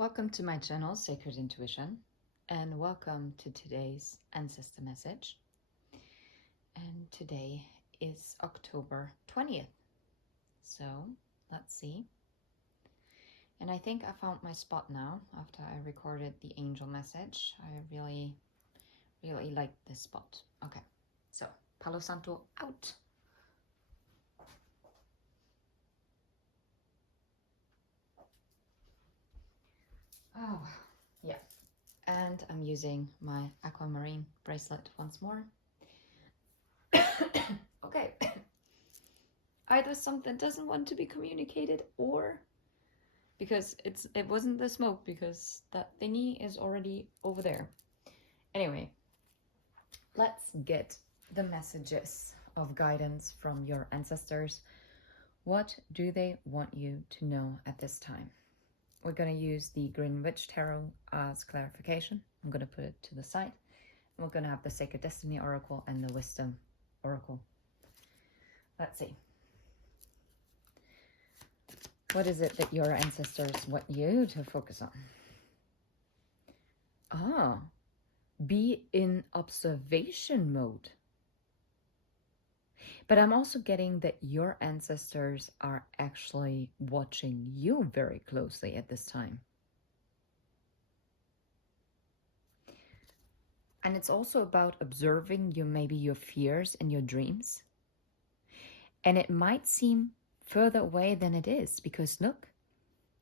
Welcome to my channel, Sacred Intuition, and welcome to today's Ancestor message. And today is October 20th. So let's see. And I think I found my spot now after I recorded the angel message. I really like this spot. Okay, so Palo Santo out. Oh, yeah. And I'm using my aquamarine bracelet once more. Okay. Either something doesn't want to be communicated, or because it wasn't the smoke, because that thingy is already over there. Anyway, let's get the messages of guidance from your ancestors. What do they want you to know at this time? We're going to use the Green Witch Tarot as clarification. I'm going to put it to the side. And we're going to have the Sacred Destiny Oracle and the Wisdom Oracle. Let's see. What is it that your ancestors want you to focus on? Be in observation mode. But I'm also getting that your ancestors are actually watching you very closely at this time. And it's also about observing maybe your fears and your dreams. And it might seem further away than it is, because look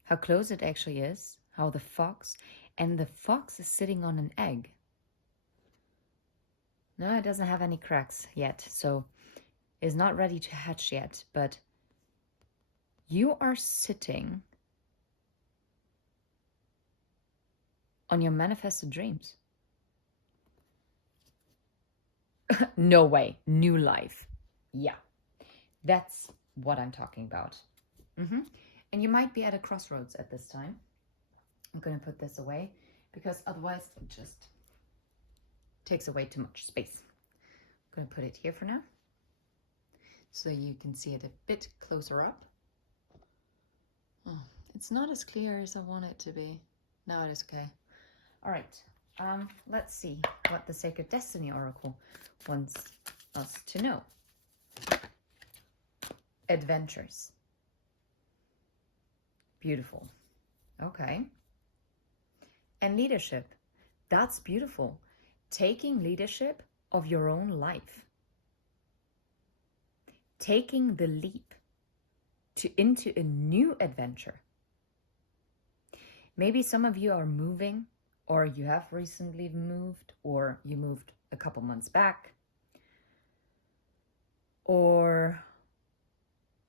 how close it actually is, how the fox is sitting on an egg. No, it doesn't have any cracks yet, so is not ready to hatch yet, but you are sitting on your manifested dreams. No way, new life. Yeah, that's what I'm talking about. And you might be at a crossroads at this time. I'm going to put this away because otherwise it just takes away too much space. I'm going to put it here for now, so you can see it a bit closer up. Oh, it's not as clear as I want it to be. No, it is okay. All right, let's see what the Sacred Destiny Oracle wants us to know. Adventures. Beautiful. Okay. And leadership. That's beautiful. Taking leadership of your own life. Taking the leap into a new adventure. Maybe some of you are moving, or you have recently moved, or you moved a couple months back, or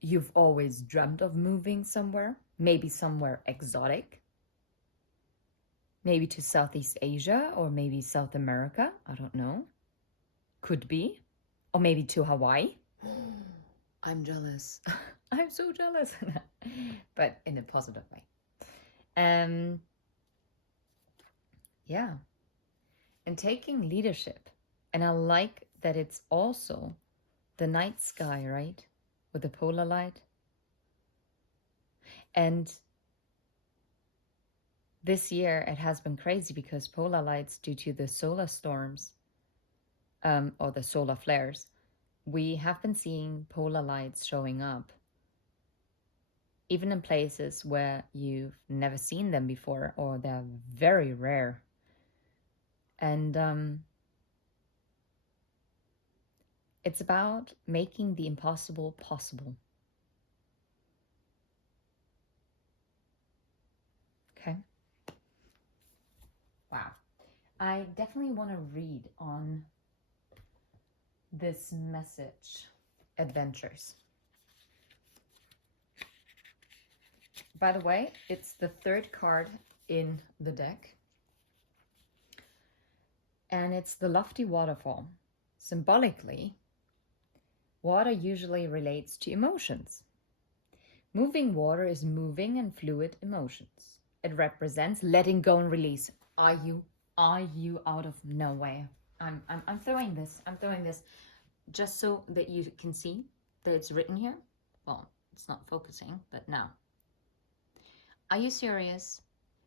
you've always dreamt of moving somewhere, maybe somewhere exotic, maybe to Southeast Asia, or maybe South America, I don't know, could be, or maybe to Hawaii. I'm jealous. I'm so jealous. But in a positive way. Yeah. And taking leadership. And I like that it's also the night sky, right? With the polar light. And this year it has been crazy because polar lights, due to the solar storms, or the solar flares, we have been seeing polar lights showing up, even in places where you've never seen them before, or they're very rare. And it's about making the impossible possible. Okay. Wow. I definitely want to read on this message, adventures. By the way, it's the third card in the deck. And it's the lofty waterfall. Symbolically, water usually relates to emotions. Moving water is moving and fluid emotions. It represents letting go and release. Are you out of nowhere? I'm throwing this. I'm throwing this just so that you can see that it's written here. Well, it's not focusing, but now. Are you serious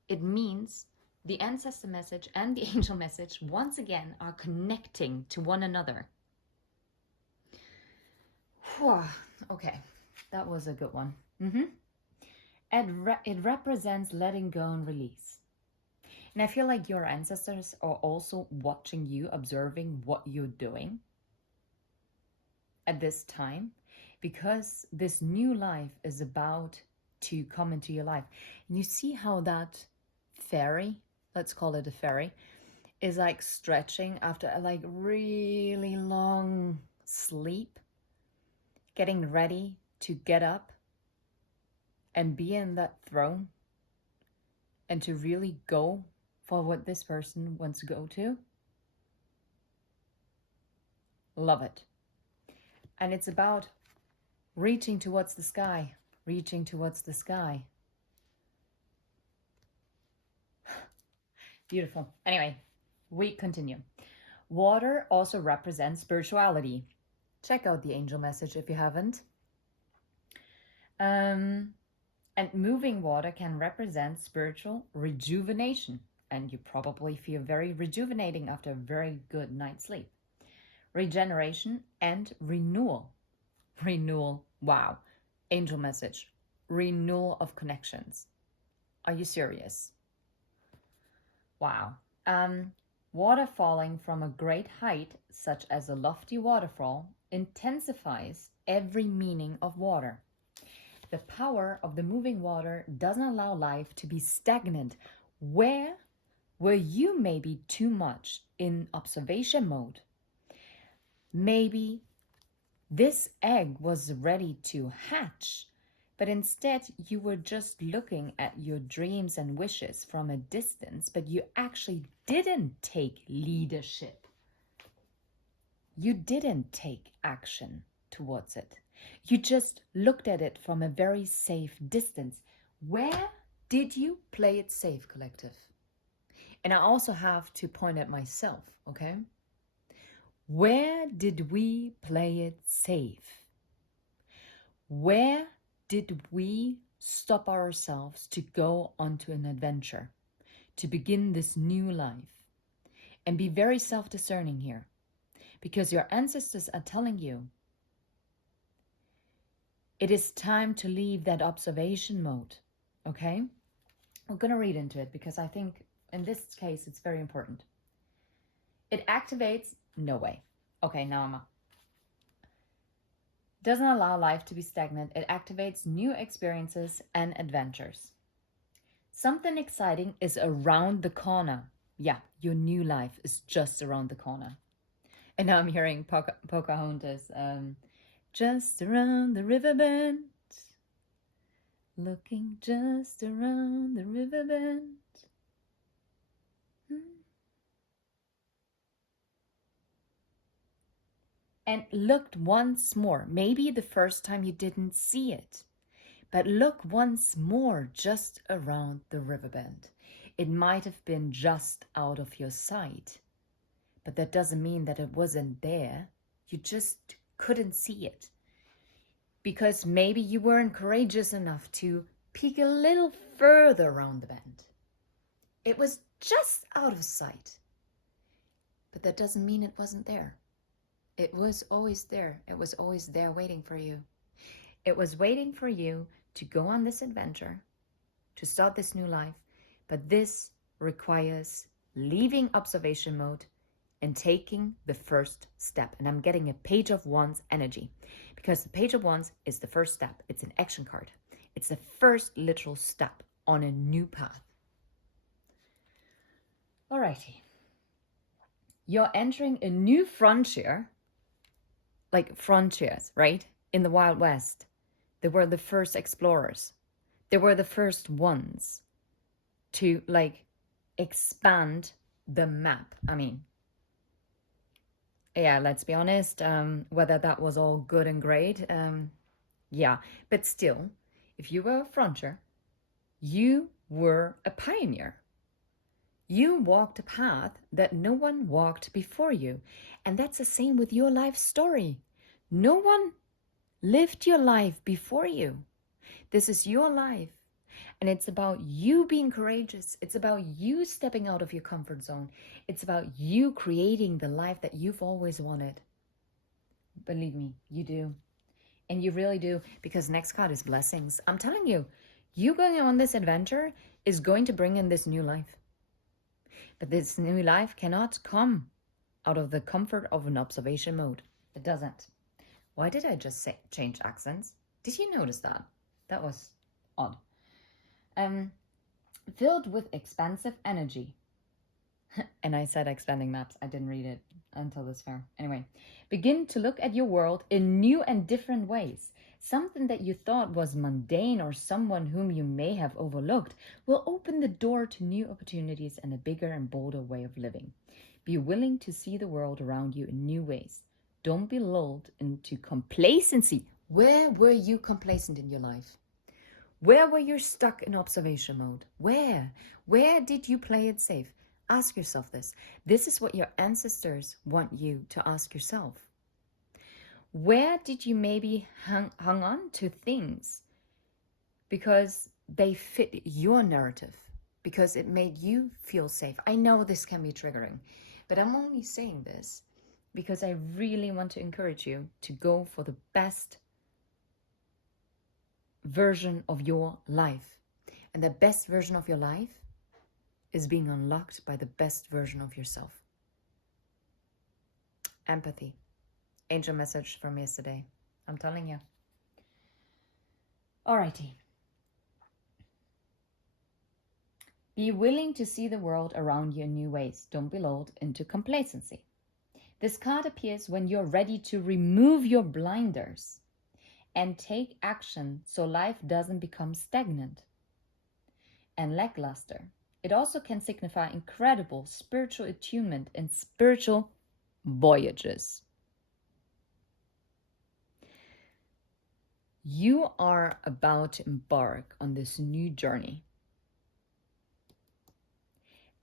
It means the ancestor message and the angel message once again are connecting to one another. Okay, that was a good one. It represents letting go and release. And I feel like your ancestors are also watching you, observing what you're doing at this time, because this new life is about to come into your life. And you see how that fairy, let's call it a fairy, is like stretching after a like really long sleep, getting ready to get up and be in that throne and to really go for what this person wants to go to. Love it. And it's about reaching towards the sky, reaching towards the sky. Beautiful. Anyway, we continue. Water also represents spirituality. Check out the angel message if you haven't. And moving water can represent spiritual rejuvenation. And you probably feel very rejuvenating after a very good night's sleep. Regeneration and renewal. Renewal. Wow. Angel message. Renewal of connections. Are you serious? Wow. Water falling from a great height, such as a lofty waterfall, intensifies every meaning of water. The power of the moving water doesn't allow life to be stagnant. Where were you maybe too much in observation mode? Maybe this egg was ready to hatch, but instead you were just looking at your dreams and wishes from a distance, but you actually didn't take leadership. You didn't take action towards it. You just looked at it from a very safe distance. Where did you play it safe, collective? And I also have to point at myself, okay? Where did we play it safe? Where did we stop ourselves to go onto an adventure, to begin this new life? And be very self-discerning here, because your ancestors are telling you it is time to leave that observation mode, okay? I'm going to read into it because I think in this case it's very important. It activates, no way. Okay, now I'm up. Doesn't allow life to be stagnant. It activates new experiences and adventures. Something exciting is around the corner. Yeah, your new life is just around the corner. And now I'm hearing Pocahontas. Just around the river bend. Looking just around the river bend. And looked once more. Maybe the first time you didn't see it. But look once more just around the river bend. It might have been just out of your sight. But that doesn't mean that it wasn't there. You just couldn't see it. Because maybe you weren't courageous enough to peek a little further around the bend. It was just out of sight. But that doesn't mean it wasn't there. It was always there. It was always there waiting for you. It was waiting for you to go on this adventure, to start this new life. But this requires leaving observation mode and taking the first step. And I'm getting a Page of Wands energy because the Page of Wands is the first step. It's an action card. It's the first literal step on a new path. Alrighty. You're entering a new frontier, like frontiers, right? In the Wild West. They were the first explorers. They were the first ones to like expand the map. I mean, yeah, let's be honest, whether that was all good and great, yeah, but still, if you were a frontier, you were a pioneer. You walked a path that no one walked before you. And that's the same with your life story. No one lived your life before you. This is your life. And it's about you being courageous. It's about you stepping out of your comfort zone. It's about you creating the life that you've always wanted. Believe me, you do. And you really do, because next card is blessings. I'm telling you, you going on this adventure is going to bring in this new life. But this new life cannot come out of the comfort of an observation mode. It doesn't. Why did I just say change accents? Did you notice that? That was odd. Filled with expansive energy. And I said expanding maps. I didn't read it until this fair. Anyway, begin to look at your world in new and different ways. Something that you thought was mundane or someone whom you may have overlooked will open the door to new opportunities and a bigger and bolder way of living. Be willing to see the world around you in new ways. Don't be lulled into complacency. Where were you complacent in your life? Where were you stuck in observation mode? Where? Where did you play it safe? Ask yourself this. This is what your ancestors want you to ask yourself. Where did you maybe hung on to things because they fit your narrative, because it made you feel safe? I know this can be triggering, but I'm only saying this because I really want to encourage you to go for the best version of your life. And the best version of your life is being unlocked by the best version of yourself. Empathy. Angel message from yesterday. I'm telling you. Alrighty. Be willing to see the world around you in new ways. Don't be lulled into complacency. This card appears when you're ready to remove your blinders and take action so life doesn't become stagnant and lackluster. It also can signify incredible spiritual attunement and spiritual voyages. You are about to embark on this new journey.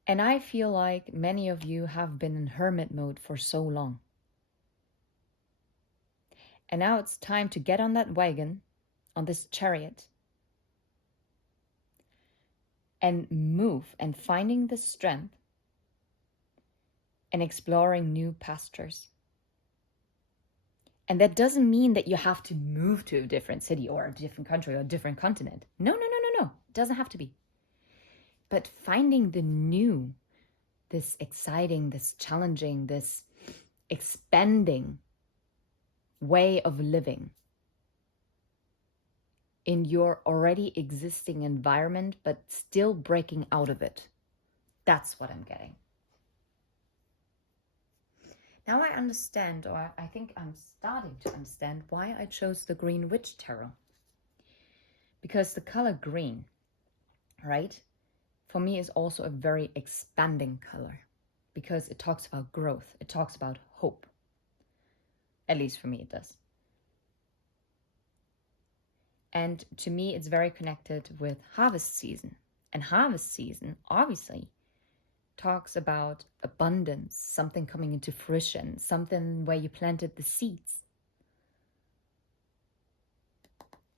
And I feel like many of you have been in hermit mode for so long. And now it's time to get on that wagon, on this chariot, and move and finding the strength and exploring new pastures. And that doesn't mean that you have to move to a different city or a different country or a different continent. No. It doesn't have to be. But finding the new, this exciting, this challenging, this expanding way of living in your already existing environment, but still breaking out of it. That's what I'm getting. Now I understand, or I think I'm starting to understand, why I chose the Green Witch Tarot. Because the color green, right, for me is also a very expanding color. Because it talks about growth. It talks about hope. At least for me it does. And to me it's very connected with harvest season. And harvest season, obviously, talks about abundance, something coming into fruition, something where you planted the seeds.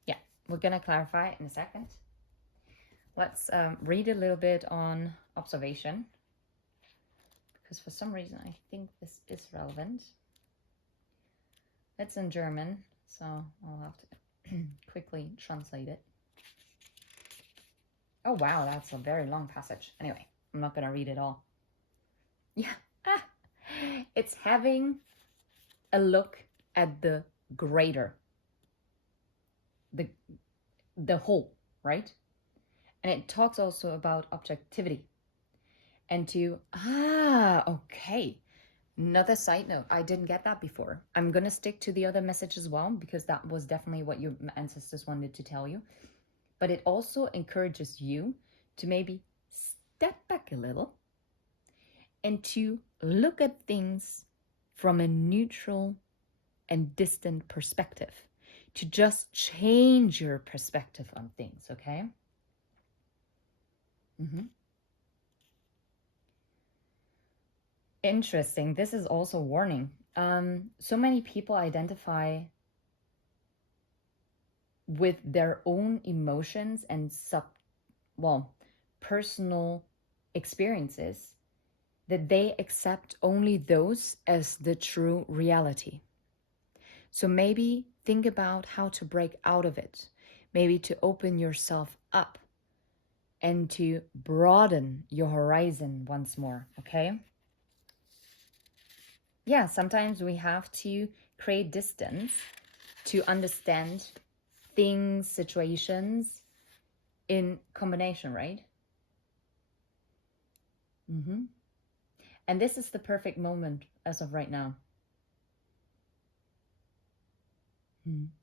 Yeah, we're going to clarify it in a second. Let's read a little bit on observation, because for some reason I think this is relevant. It's in German, so I'll have to quickly translate it. Oh wow, that's a very long passage. Anyway, I'm not going to read it all. Yeah. It's having a look at the greater, the whole, right? And it talks also about objectivity. And to, okay. Another side note, I didn't get that before. I'm going to stick to the other message as well, because that was definitely what your ancestors wanted to tell you. But it also encourages you to maybe step back a little and to look at things from a neutral and distant perspective, to just change your perspective on things, okay? Interesting. This is also a warning. So many people identify with their own emotions and personal experiences, that they accept only those as the true reality. So maybe think about how to break out of it, maybe to open yourself up and to broaden your horizon once more, okay? Yeah, sometimes we have to create distance to understand things, situations in combination, right? And this is the perfect moment as of right now.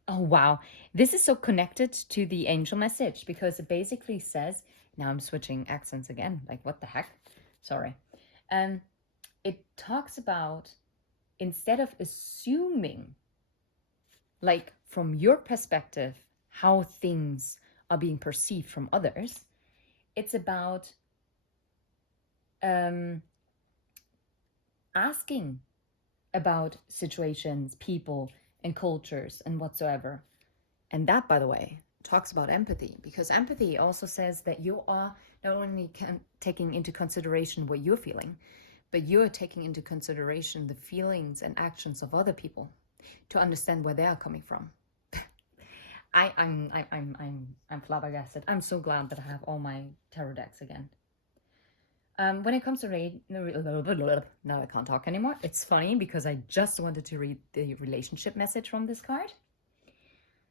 Oh, wow. This is so connected to the angel message because it basically says, now I'm switching accents again. Like, what the heck? Sorry. It talks about, instead of assuming, like from your perspective, how things are being perceived from others, it's about asking about situations, people, and cultures and whatsoever. And that, by the way, talks about empathy, because empathy also says that you are not only taking into consideration what you're feeling, but you're taking into consideration the feelings and actions of other people to understand where they are coming from. I'm flabbergasted. I'm so glad that I have all my tarot decks again. When it comes to now I can't talk anymore. It's funny because I just wanted to read the relationship message from this card.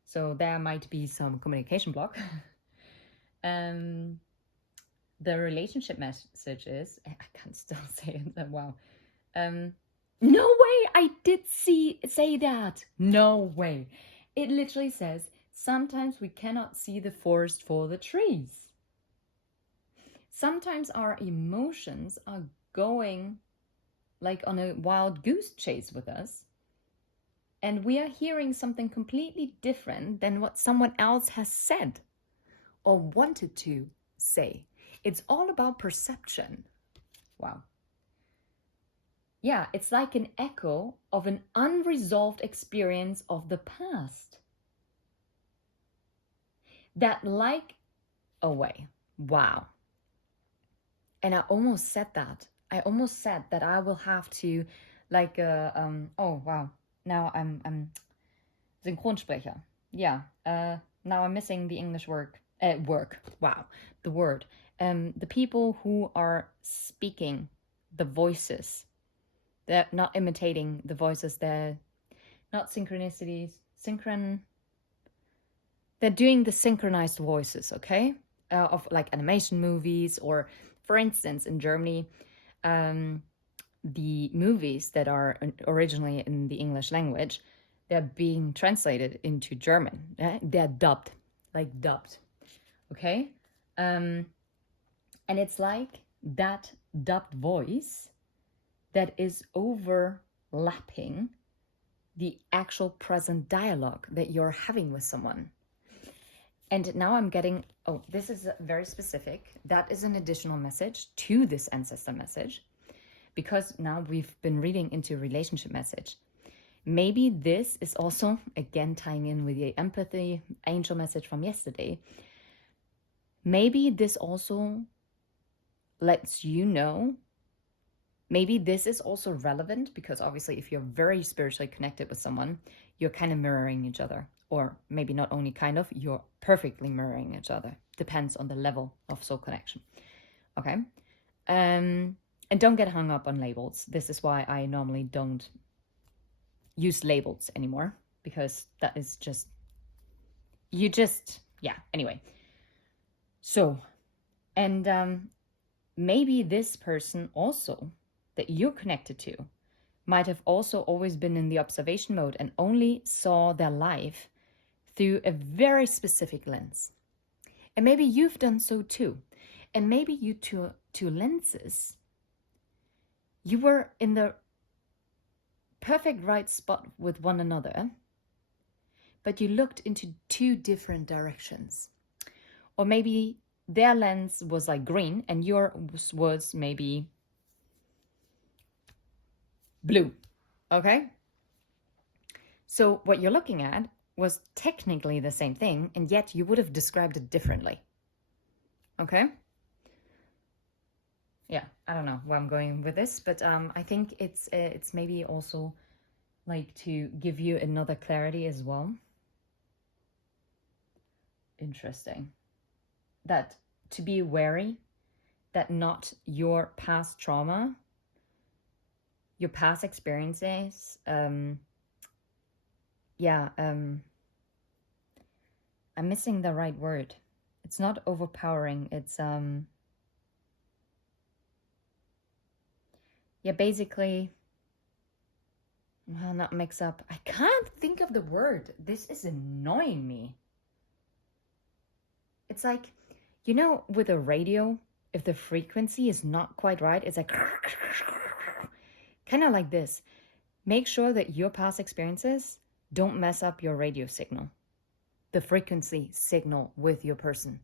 So there might be some communication block. The relationship message is, I can still say it, wow. No way, I did say that. No way. It literally says, sometimes we cannot see the forest for the trees. Sometimes our emotions are going like on a wild goose chase with us, and we are hearing something completely different than what someone else has said or wanted to say. It's all about perception. Wow. Yeah, it's like an echo of an unresolved experience of the past. That like away. Wow. And I almost said that. I almost said that I will have to like oh wow. Now I'm Synchronsprecher. Yeah. Now I'm missing the English work. Wow. The word. The people who are speaking the voices. They're not imitating the voices. They're not synchronicities. They're doing the synchronized voices, okay? Of like animation movies, or for instance, in Germany, the movies that are originally in the English language, they're being translated into German. They're dubbed, okay? And it's like that dubbed voice that is overlapping the actual present dialogue that you're having with someone. And now I'm getting, oh, this is very specific. That is an additional message to this ancestor message, because now we've been reading into relationship message. Maybe this is also, again, tying in with the empathy angel message from yesterday. Maybe this also lets you know, maybe this is also relevant, because obviously if you're very spiritually connected with someone, you're kind of mirroring each other. Or maybe not only kind of, you're perfectly mirroring each other. Depends on the level of soul connection. Okay? And don't get hung up on labels. This is why I normally don't use labels anymore, because that is just, yeah, anyway. So, and maybe this person also that you're connected to might have also always been in the observation mode and only saw their life through a very specific lens. And maybe you've done so too. And maybe you two lenses, you were in the perfect right spot with one another, but you looked into two different directions. Or maybe their lens was like green and yours was maybe blue. Okay? So what you're looking at was technically the same thing, and yet you would have described it differently. Okay? Yeah, I don't know where I'm going with this, but I think it's maybe also like to give you another clarity as well. Interesting. That to be wary that not your past trauma, your past experiences, I'm missing the right word. It's not overpowering. It's basically, well, not mix up. I can't think of the word. This is annoying me. It's like, you know, with a radio, if the frequency is not quite right, it's like kind of like this. Make sure that your past experiences don't mess up your radio signal, the frequency signal with your person.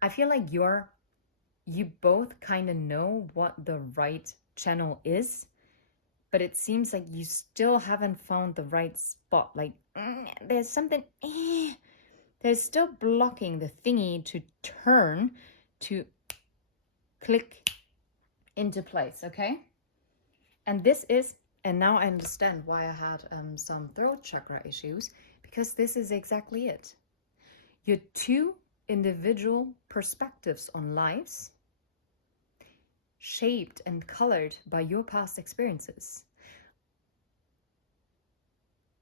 I feel like you both kind of know what the right channel is, but it seems like you still haven't found the right spot. Like there's something, there's still blocking the thingy to turn, to click into place, okay? And this is, and now I understand why I had some throat chakra issues, because this is exactly it. Your two individual perspectives on lives, shaped and colored by your past experiences,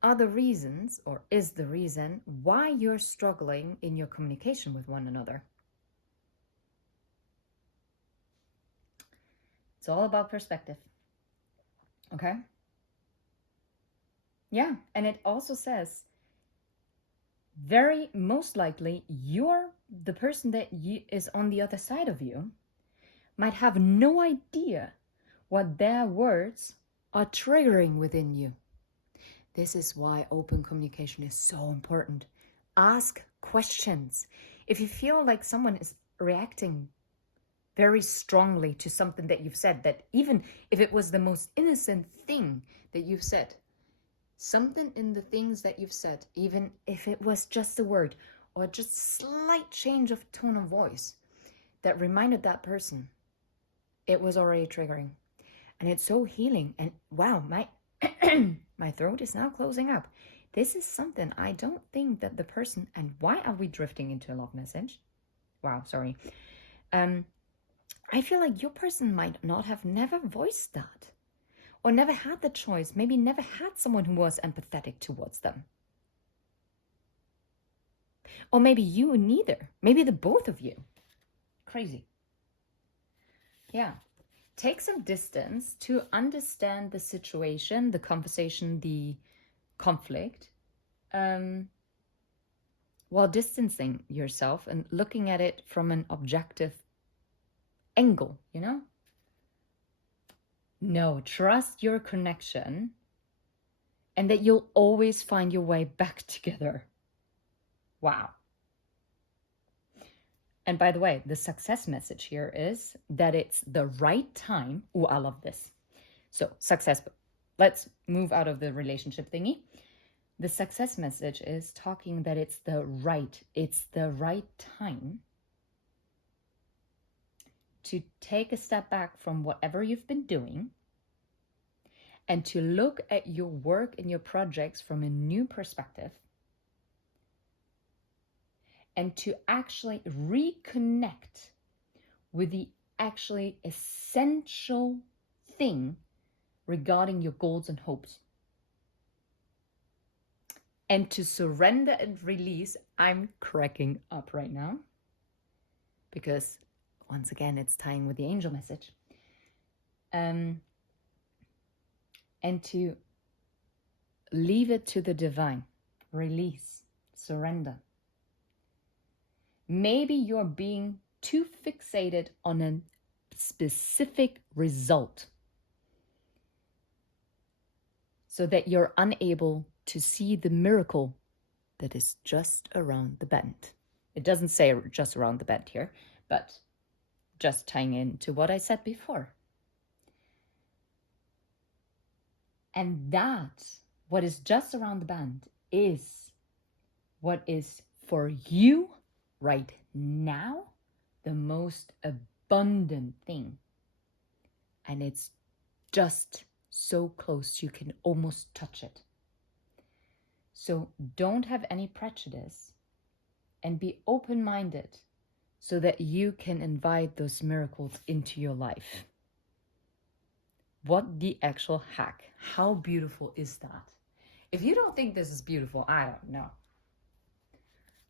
are the reasons, or is the reason, why you're struggling in your communication with one another. It's all about perspective. Okay? Yeah, and it also says, very most likely, the person that is on the other side of you might have no idea what their words are triggering within you. This is why open communication is so important. Ask questions. If you feel like someone is reacting very strongly to something that you've said, that even if it was the most innocent thing that you've said, something in the things that you've said, even if it was just a word or just slight change of tone of voice that reminded that person, it was already triggering. And it's so healing. And wow, my throat is now closing up. This is something I don't think that the person, and why are we drifting into a love message? Wow, sorry. I feel like your person might not have never voiced that, or never had the choice, maybe never had someone who was empathetic towards them. Or maybe you neither. Maybe the both of you. Crazy. Yeah. Take some distance to understand the situation, the conversation, the conflict, while distancing yourself and looking at it from an objective angle, you know? No, trust your connection and that you'll always find your way back together. Wow. And by the way, the success message here is that it's the right time. Oh, I love this. So success, let's move out of the relationship thingy. The success message is talking that it's the right time to take a step back from whatever you've been doing and to look at your work and your projects from a new perspective, and to actually reconnect with the actually essential thing regarding your goals and hopes. And to surrender and release. I'm cracking up right now because once again, it's tying with the angel message. And to leave it to the divine. Release, surrender. Maybe you're being too fixated on a specific result so that you're unable to see the miracle that is just around the bend. It doesn't say just around the bend here, but just tying into what I said before. And that, what is just around the bend, is what is for you right now the most abundant thing. And it's just so close you can almost touch it. So don't have any prejudice and be open-minded so that you can invite those miracles into your life. What the actual heck? How beautiful is that? If you don't think this is beautiful, I don't know.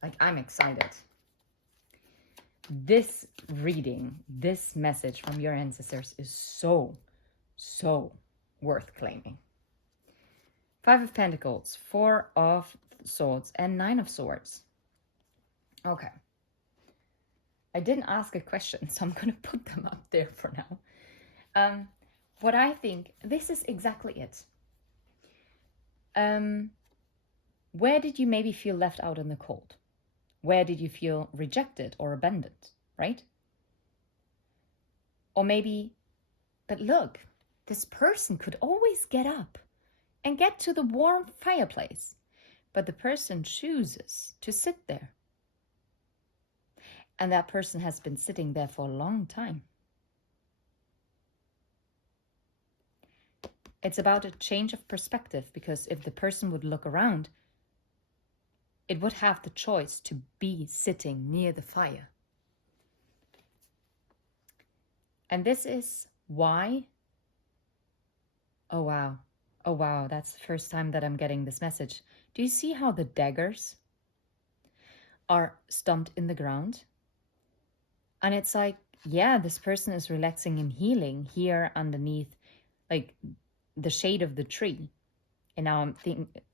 Like, I'm excited. This reading, this message from your ancestors is so worth claiming. 5 of Pentacles, 4 of Swords, and 9 of Swords. Okay. I didn't ask a question, so I'm going to put them up there for now. What I think, this is exactly it. Where did you maybe feel left out in the cold? Where did you feel rejected or abandoned, right? Or maybe, but look, this person could always get up and get to the warm fireplace, but the person chooses to sit there. And that person has been sitting there for a long time. It's about a change of perspective, because if the person would look around, it would have the choice to be sitting near the fire. And this is why, oh wow, that's the first time that I'm getting this message. Do you see how the daggers are stumped in the ground? And it's like, yeah, this person is relaxing and healing here underneath, like, the shade of the tree. And now I'm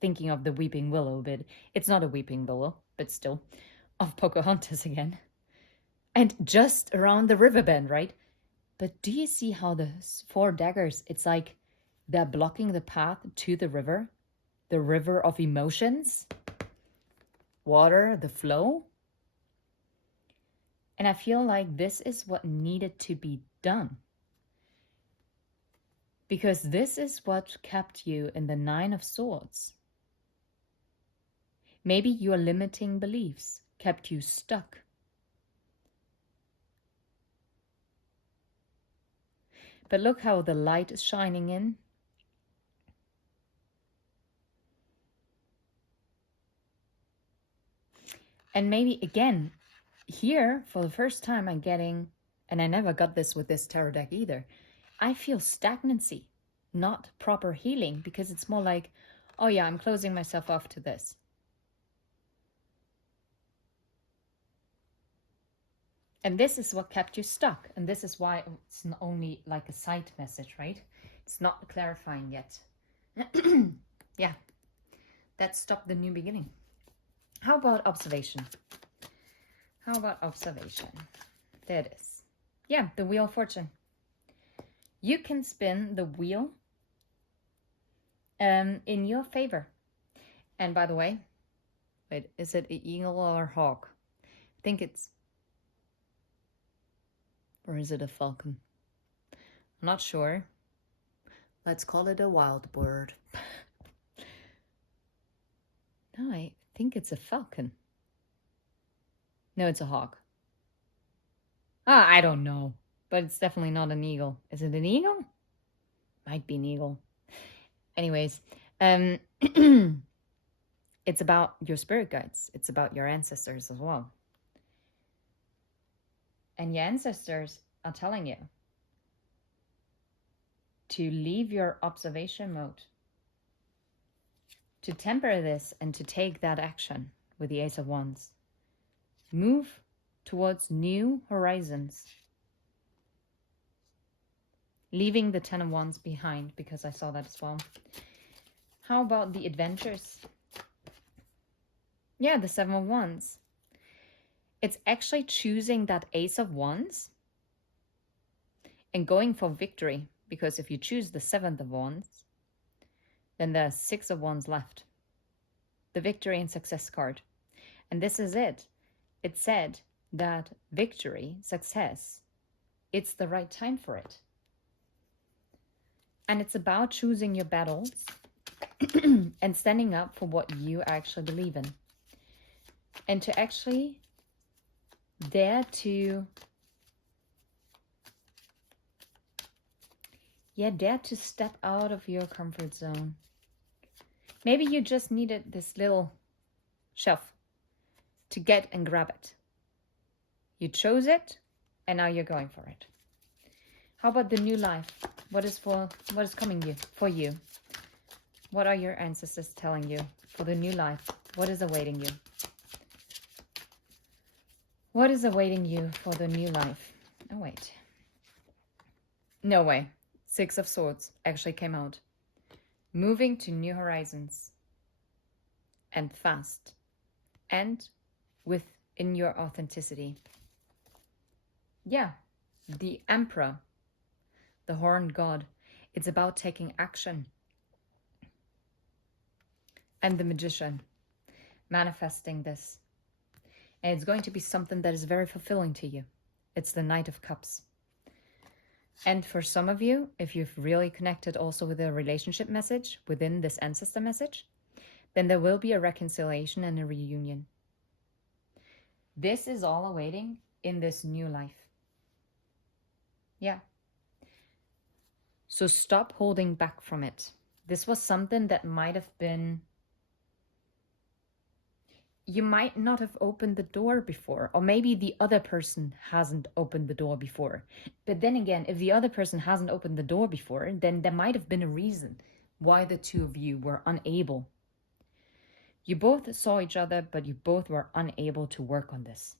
thinking of the weeping willow, but it's not a weeping willow, but still, of Pocahontas again. And just around the river bend, right? But do you see how the 4 daggers, it's like they're blocking the path to the river of emotions, water, the flow. And I feel like this is what needed to be done. Because this is what kept you in the 9 of Swords. Maybe your limiting beliefs kept you stuck. But look how the light is shining in. And maybe again, here for the first time I'm getting, and I never got this with this tarot deck either, I feel stagnancy, not proper healing, because it's more like, oh yeah, I'm closing myself off to this. And this is what kept you stuck. And this is why it's not only like a side message, right? It's not clarifying yet. Yeah, that stopped the new beginning. How about observation? How about observation? There it is. Yeah, the Wheel of Fortune. You can spin the wheel in your favor. And by the way, wait, is it an eagle or a hawk? I think it's, or is it a falcon? I'm not sure. Let's call it a wild bird. No, I think it's a falcon. No, it's a hawk. I don't know. But it's definitely not an eagle. Is it an eagle? Might be an eagle. Anyways, it's about your spirit guides. It's about your ancestors as well. And your ancestors are telling you to leave your observation mode, to temper this and to take that action with the Ace of Wands. Move towards new horizons. Leaving the 10 of Wands behind, because I saw that as well. How about the adventures? Yeah, the 7 of Wands. It's actually choosing that Ace of Wands and going for victory. Because if you choose the 7th of Wands, then there's 6 of Wands left. The victory and success card. And this is it. It said that victory, success, it's the right time for it. And it's about choosing your battles and standing up for what you actually believe in. And to actually dare to Yeah, dare to step out of your comfort zone. Maybe you just needed this little shove to get and grab it. You chose it, and now you're going for it. How about the new life? What is coming for you? What are your ancestors telling you for the new life? What is awaiting you? What is awaiting you for the new life? Oh, wait. No way. 6 of Swords actually came out. Moving to new horizons. And fast. And within your authenticity. Yeah. The Emperor. The Horned God. It's about taking action. And the Magician. Manifesting this. And it's going to be something that is very fulfilling to you. It's the Knight of Cups. And for some of you, if you've really connected also with a relationship message within this ancestor message, then there will be a reconciliation and a reunion. This is all awaiting in this new life. Yeah. So stop holding back from it. This was something that might have been... You might not have opened the door before, or maybe the other person hasn't opened the door before. But then again, if the other person hasn't opened the door before, then there might have been a reason why the two of you were unable. You both saw each other, but you both were unable to work on this.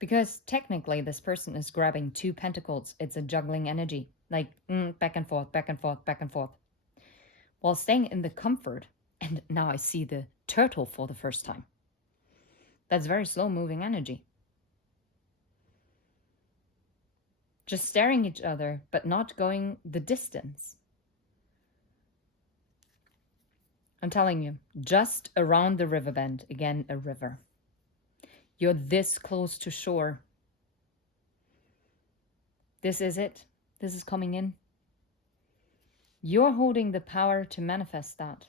Because technically this person is grabbing 2 pentacles. It's a juggling energy, like back and forth, back and forth, back and forth. While staying in the comfort, and now I see the turtle for the first time. That's very slow-moving energy. Just staring at each other, but not going the distance. I'm telling you, just around the river bend, again, a river. You're this close to shore. This is it. This is coming in. You're holding the power to manifest that.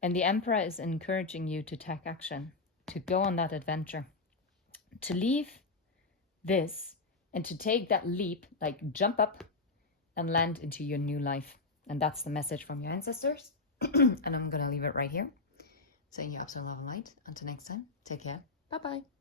And the Emperor is encouraging you to take action, to go on that adventure, to leave this and to take that leap, like jump up and land into your new life. And that's the message from your ancestors. And I'm going to leave it right here. Saying you absolute love and light. Until next time, take care. Bye-bye.